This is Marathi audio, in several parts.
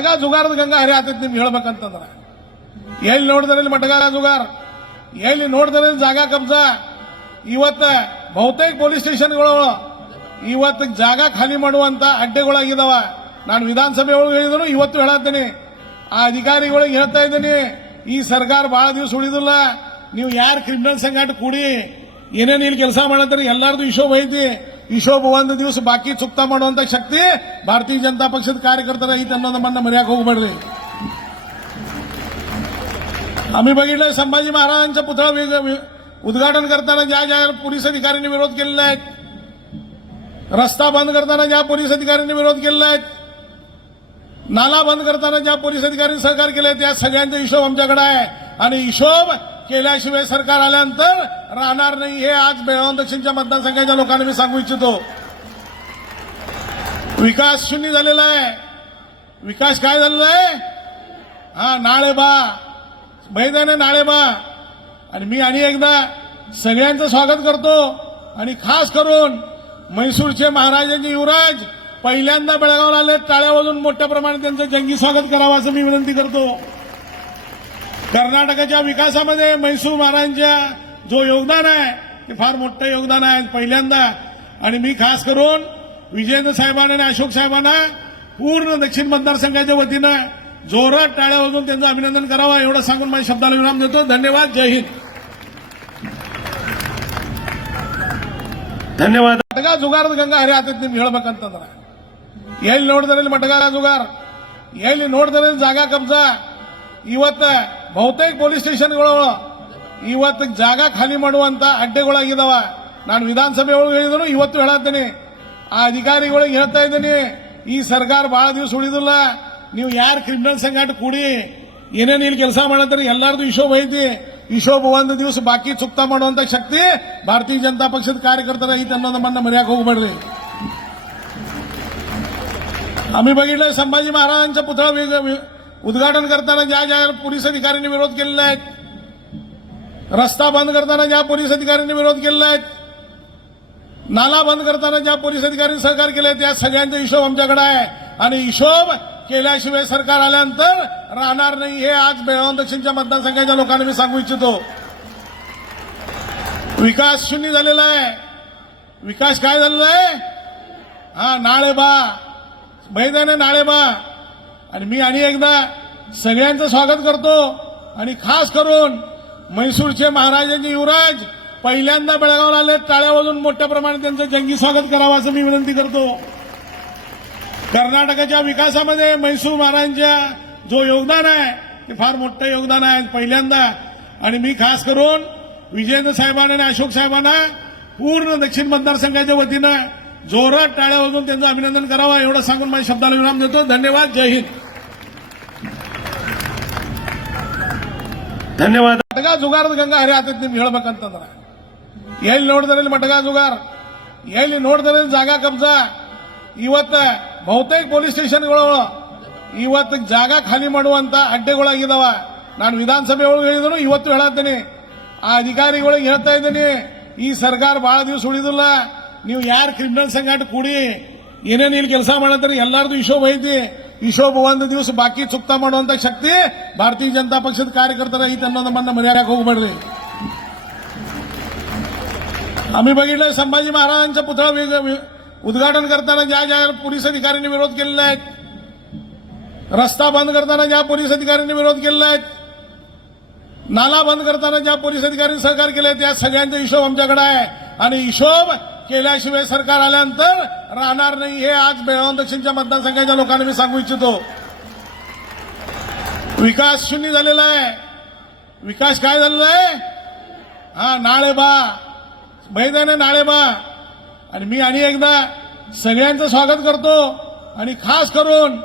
ಮಟಗ ಜುಗಾರದ ಹರಿ ಆತೈತಿ ನಿಮ್ಗೆ ಹೇಳ್ಬೇಕಂತಂದ್ರ ಎಲ್ಲಿ ನೋಡಿದ್ರಲ್ಲಿ ಮಟಗ ಜುಗಾರ್ ಎಲ್ಲಿ ನೋಡಿದ್ರಲ್ಲಿ ಜಾಗ ಕಬ್ಜಾ ಇವತ್ತ ಬಹುತೇಕ ಪೊಲೀಸ್ ಸ್ಟೇಷನ್ಗಳು ಇವತ್ತು ಜಾಗ ಖಾಲಿ ಮಾಡುವಂತ ಅಡ್ಡೆಗಳಾಗಿದಾವ. ನಾನು ವಿಧಾನಸಭೆ ಒಳಗೆ ಹೇಳಿದ್ರು ಇವತ್ತು ಹೇಳತ್ತೀನಿ, ಆ ಅಧಿಕಾರಿಗಳಿಗೆ ಹೇಳ್ತಾ ಇದ್ದೀನಿ, ಈ ಸರ್ಕಾರ ಬಹಳ ದಿವಸ ಉಳಿದಿಲ್ಲ. ನೀವು ಯಾರು ಕ್ರಿಮಿನಲ್ ಸಂಘಟ ಕೂಡಿ ಏನೇನು ಇಲ್ಲಿ ಕೆಲಸ ಮಾಡತ್ತೀರಿ ಎಲ್ಲಾರ್ದು ಹಿಶೋಬ್ ಐತಿ. ಹಿಶೋಬ್ ಒಂದು ದಿವಸ ಬಾಕಿ ಚುಕ್ತಾ ಮಾಡುವಂತ ಶಕ್ತಿ ಭಾರತೀಯ ಜನತಾ ಪಕ್ಷದ ಕಾರ್ಯಕರ್ತರ ಐತಿ ಅನ್ನೋದನ್ನ मर्याक होगಬೇಡ್ರಿ. आम्ही बघितलं संभाजी महाराजांचा पुतळा उद्घाटन करताना ज्या ज्या पोलीस अधिकाऱ्यांनी विरोध केलेला आहे, रस्ता बंद करताना ज्या पोलीस अधिकाऱ्यांनी विरोध केलेला आहे, नाला बंद करताना ज्या पोलीस अधिकाऱ्यांनी सहकार्य केलंय त्या सगळ्यांचा हिशोब आमच्याकडे आहे. आणि हिशोब केल्याशिवाय सरकार आल्यानंतर राहणार नाही हे आज बेळगाव दक्षिणच्या मतदारसंघाच्या लोकांना मी सांगू इच्छितो. विकास शून्य झालेला आहे. विकास काय झालेला आहे? नाळे बा मैदाने नाळे बा. आणि मी आणि एकदा सगळ्यांचं स्वागत करतो. आणि खास करून म्हैसूरचे महाराजांचे युवराज पहिल्यांदा बेळगावला आले, टाळ्या वाजवून मोठ्या प्रमाणात त्यांचं जंगी स्वागत करावं असं मी विनंती करतो. कर्नाटकाच्या विकासामध्ये म्हैसूर महाराजांच्या जो योगदान आहे ते फार मोठं योगदान आहे पहिल्यांदा. आणि मी खास करून विजेंद्र साहेबांना आणि अशोक साहेबांना पूर्ण दक्षिण मतदारसंघाच्या वतीनं जोरात टाळ्या वाजवून त्यांचं अभिनंदन करावं एवढं सांगून माझ्या शब्दाला विराम देतो. धन्यवाद. जय हिंद. ಧನ್ಯವಾದ. ಮಟಗ ಜುಗಾರದ ಹರಿ ಆತೈತಿ ನಿಮ್ಗೆ ಹೇಳ್ಬೇಕಂತಂದ್ರ ಎಲ್ಲಿ ನೋಡಿದ್ರಲ್ಲಿ ಮಟಗ ಜುಗಾರ್ ಎಲ್ಲಿ ನೋಡಿದ್ರಲ್ಲಿ ಜಾಗ ಕಬ್ಜಾ ಇವತ್ತ ಬಹುತೇಕ ಪೊಲೀಸ್ ಸ್ಟೇಷನ್ಗಳು ಇವತ್ತು ಜಾಗ ಖಾಲಿ ಮಾಡುವಂತ ಅಡ್ಡೆಗಳಾಗಿದಾವ. ನಾನು ವಿಧಾನಸಭೆ ಒಳಗೆ ಹೇಳಿದ್ರು ಇವತ್ತು ಹೇಳತ್ತೀನಿ, ಆ ಅಧಿಕಾರಿಗಳಿಗೆ ಹೇಳ್ತಾ ಇದ್ದೀನಿ, ಈ ಸರ್ಕಾರ ಬಹಳ ದಿವಸ ಉಳಿದಿಲ್ಲ. ನೀವು ಯಾರು ಕ್ರಿಮಿನಲ್ ಸಂಘಟ ಕೂಡಿ ಏನೇನು ಇಲ್ಲಿ ಕೆಲಸ ಮಾಡತ್ತೀರಿ ಎಲ್ಲಾರ್ದು ಹಿಶೋಬ್ ಐತಿ. ಹಿಶೋಬ್ ಒಂದು ದಿವಸ ಬಾಕಿ ಚುಕ್ತಾ ಮಾಡುವಂತ ಶಕ್ತಿ ಭಾರತೀಯ ಜನತಾ ಪಕ್ಷದ ಕಾರ್ಯಕರ್ತರ ಐತಿ ಅನ್ನೋದನ್ನ मर्याक होगಬೇಡ್ರಿ. आम्ही बघितलं संभाजी महाराजांचा पुतळा उद्घाटन करताना ज्या ज्या पोलीस अधिकाऱ्यांनी विरोध केलेला आहे, रस्ता बंद करताना ज्या पोलीस अधिकाऱ्यांनी विरोध केलेला आहे, नाला बंद करताना ज्या पोलीस अधिकाऱ्यांनी सहकार्य केलंय त्या सगळ्यांचा हिशोब आमच्याकडे आहे. आणि हिशोब केल्याशिवाय सरकार आल्यानंतर राहणार नाही हे आज बेळगाव दक्षिणच्या मतदारसंघाच्या लोकांना मी सांगू इच्छितो. विकास शून्य झालेला आहे. विकास काय झालेला आहे? नाळे बा मैदाने नाळे बा. आणि मी आणि एकदा सगळ्यांचं स्वागत करतो. आणि खास करून म्हैसूरचे महाराजांचे युवराज पहिल्यांदा बेळगावला आले, टाळ्या वाजवून मोठ्या प्रमाणात त्यांचं जंगी स्वागत करावं असं मी विनंती करतो. कर्नाटकाच्या विकासामध्ये म्हैसूर महाराजांच्या जो योगदान आहे ते फार मोठं योगदान आहे पहिल्यांदा. आणि मी खास करून विजेंद्र साहेबांना आणि अशोक साहेबांना पूर्ण दक्षिण मतदारसंघाच्या वतीनं जोरात टाळ्या वाजवून त्यांचं अभिनंदन करावं एवढं सांगून माझ्या शब्दाला विराम देतो. धन्यवाद. जय हिंद. ಧನ್ಯವಾದ. ಮಟಗ ಜುಗಾರದ ಹರಿ ಆತೈತಿ ನಿಮ್ಗೆ ಹೇಳ್ಬೇಕಂತಂದ್ರ ಎಲ್ಲಿ ನೋಡಿದ್ರಲ್ಲಿ ಮಟಗ ಜುಗಾರ್ ಎಲ್ಲಿ ನೋಡಿದ್ರಲ್ಲಿ ಜಾಗ ಕಬ್ಜಾ ಇವತ್ತ ಬಹುತೇಕ ಪೊಲೀಸ್ ಸ್ಟೇಷನ್ಗಳು ಇವತ್ತು ಜಾಗ ಖಾಲಿ ಮಾಡುವಂತ ಅಡ್ಡೆಗಳಾಗಿದಾವ. ನಾನು ವಿಧಾನಸಭೆ ಒಳಗೆ ಹೇಳಿದ್ರು ಇವತ್ತು ಹೇಳತ್ತೀನಿ, ಆ ಅಧಿಕಾರಿಗಳಿಗೆ ಹೇಳ್ತಾ ಇದ್ದೀನಿ, ಈ ಸರ್ಕಾರ ಬಹಳ ದಿವಸ ಉಳಿದಿಲ್ಲ. ನೀವು ಯಾರು ಕ್ರಿಮಿನಲ್ ಸಂಘಟ ಕೂಡಿ ಏನೇನು ಇಲ್ಲಿ ಕೆಲಸ ಮಾಡತ್ತೀರಿ ಎಲ್ಲಾರ್ದು ಹಿಶೋಬ್ ಐತಿ. ಹಿಶೋಬ್ ಒಂದು ದಿವಸ ಬಾಕಿ ಚುಕ್ತಾ ಮಾಡುವಂತ ಶಕ್ತಿ ಭಾರತೀಯ ಜನತಾ ಪಕ್ಷದ ಕಾರ್ಯಕರ್ತರ ಐತಿ ಅನ್ನೋದನ್ನ मर्याक होगಬೇಡ್ರಿ. आम्ही बघितलं संभाजी महाराजांचा पुतळा उद्घाटन करताना ज्या ज्या पोलीस अधिकाऱ्यांनी विरोध केलेला आहे, रस्ता बंद करताना ज्या पोलीस अधिकाऱ्यांनी विरोध केलेला आहे, नाला बंद करताना ज्या पोलीस अधिकाऱ्यांनी सहकार्य केलंय त्या सगळ्यांचा हिशोब आमच्याकडे आहे. आणि हिशोब केल्याशिवाय सरकार आल्यानंतर राहणार नाही हे आज बेळगाव दक्षिणच्या मतदारसंघाच्या लोकांना मी सांगू इच्छितो. विकास शून्य झालेला आहे. विकास काय झालेला आहे? नाळे बा मैदाने नाळे बा. आणि मी आणि एकदा सगळ्यांचं स्वागत करतो. आणि खास करून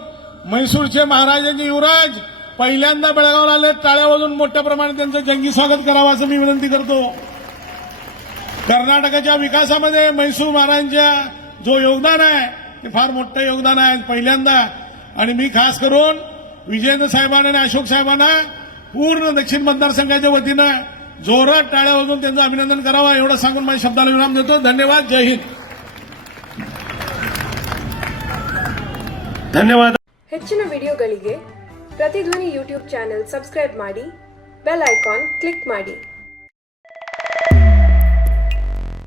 म्हैसूरचे महाराजांचे युवराज पहिल्यांदा बेळगावला आले, टाळ्या वाजवून मोठ्या प्रमाणात त्यांचं जंगी स्वागत करावं असं मी विनंती करतो. कर्नाटकाच्या विकासामध्ये म्हैसूर महाराजांच्या जो योगदान आहे ते फार मोठं योगदान आहे पहिल्यांदा. आणि मी खास करून विजेंद्र साहेबांना आणि अशोक साहेबांना पूर्ण दक्षिण मतदारसंघाच्या वतीनं जोरात टाळ्या वाजवून त्यांचं अभिनंदन करावं एवढं सांगून माझ्या शब्दाला विराम देतो. धन्यवाद. जय हिंद. ಧನ್ಯವಾದ. ಹೆಚ್ಚಿನ ವಿಡಿಯೋಗಳಿಗೆ ಪ್ರತಿಧ್ವನಿ ಯೂಟ್ಯೂಬ್ ಚಾನೆಲ್ ಸಬ್ಸ್ಕ್ರೈಬ್ ಮಾಡಿ, ಬೆಲ್ ಐಕಾನ್ ಕ್ಲಿಕ್ ಮಾಡಿ.